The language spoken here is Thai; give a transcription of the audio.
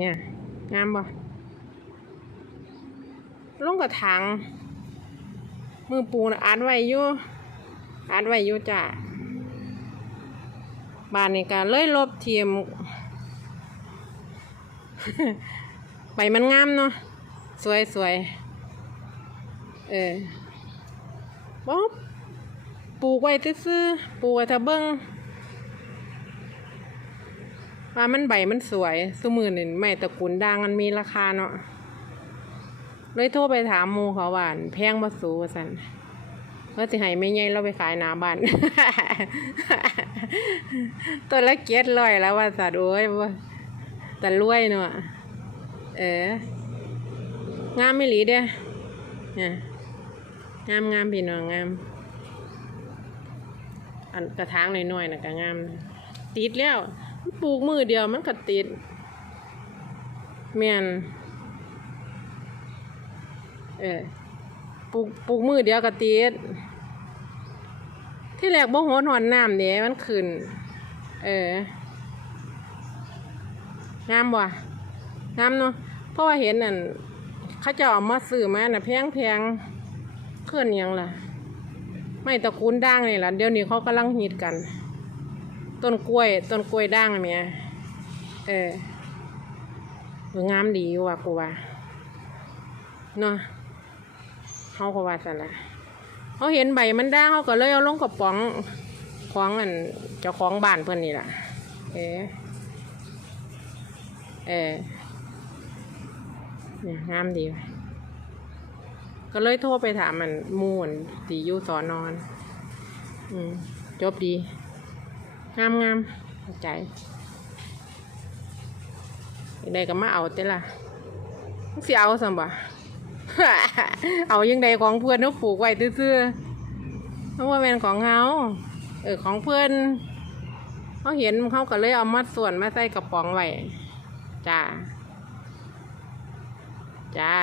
เนี่ยงามบ่ลงกระถางมือปูนะอ่านไว้อยู่อ่านไว้อยู่จ้ะบานในี้ก็เลยลบเทียมใบมันงามเนาะสวยสวยเออบ๊อบปลูกไว้ซื่อปลูกไว้ถ้าเบิ่ง ว่ามันใบมันสวยสมือนี่ไม่ตะกูลด่างมันมีราคาเนาะเลยโทรไปถามมูเขาว่านแพงบ่สูว่าซั่นเพื่อสิให้แม่ใหญ่เราไปขายหน้าบ้าน ตัวละเกียรร้อยแล้วว่าสัตว์โอ้ยแต่รวยเนาะเอองามไม่หลีเด้เนี่ยงามงามพี่น้องงาม อันกระถางหน้อยๆนะก็งามติดแล้ว ปลูกมือเดียวมันก็ติดแม่นเออปลูกปลูกมือเดียวก็ติดที่แรกบ่โหดหอนน้ำเด้มันขึ้น เอองามบ่งามเนาะเพราะว่าเห็นนั่นเขาจะเอามาซื้อมาน่ะแพงแพงเคลื่อนยังล่ะ ไม่ตะกูลด่างนี่ล่ะ เดี๋ยวนี้เขากำลังฮิตกัน ต้นกล้วย ต้นกล้วยด่างเมียเออเอองามดีอยู่ว่ะกูว่าเนาะเขาก็ว่าสั่นละเขาเห็นใบมันด่างเขาก็เลยเอาลงกระป๋องของอันเจ้าของบ้านเพื่อนนี่แหละเออเออเนี่ยงามดี ก็เลยโทรไปถามมันมูนตีอยู่สอนอน อืม จบดี งามงามเข้าใจไดก็มาเอาเต้ล่ะสิเอาสัมบ่เอายังใดของเพื่อนเขาปลูกไว้ซื่อๆเพราะว่าเป็นของเขาเออของเพื่อนเขาเห็นเขาก็เลยเอามัดส่วนมาใส่กระป๋องไว้จ้าจ้า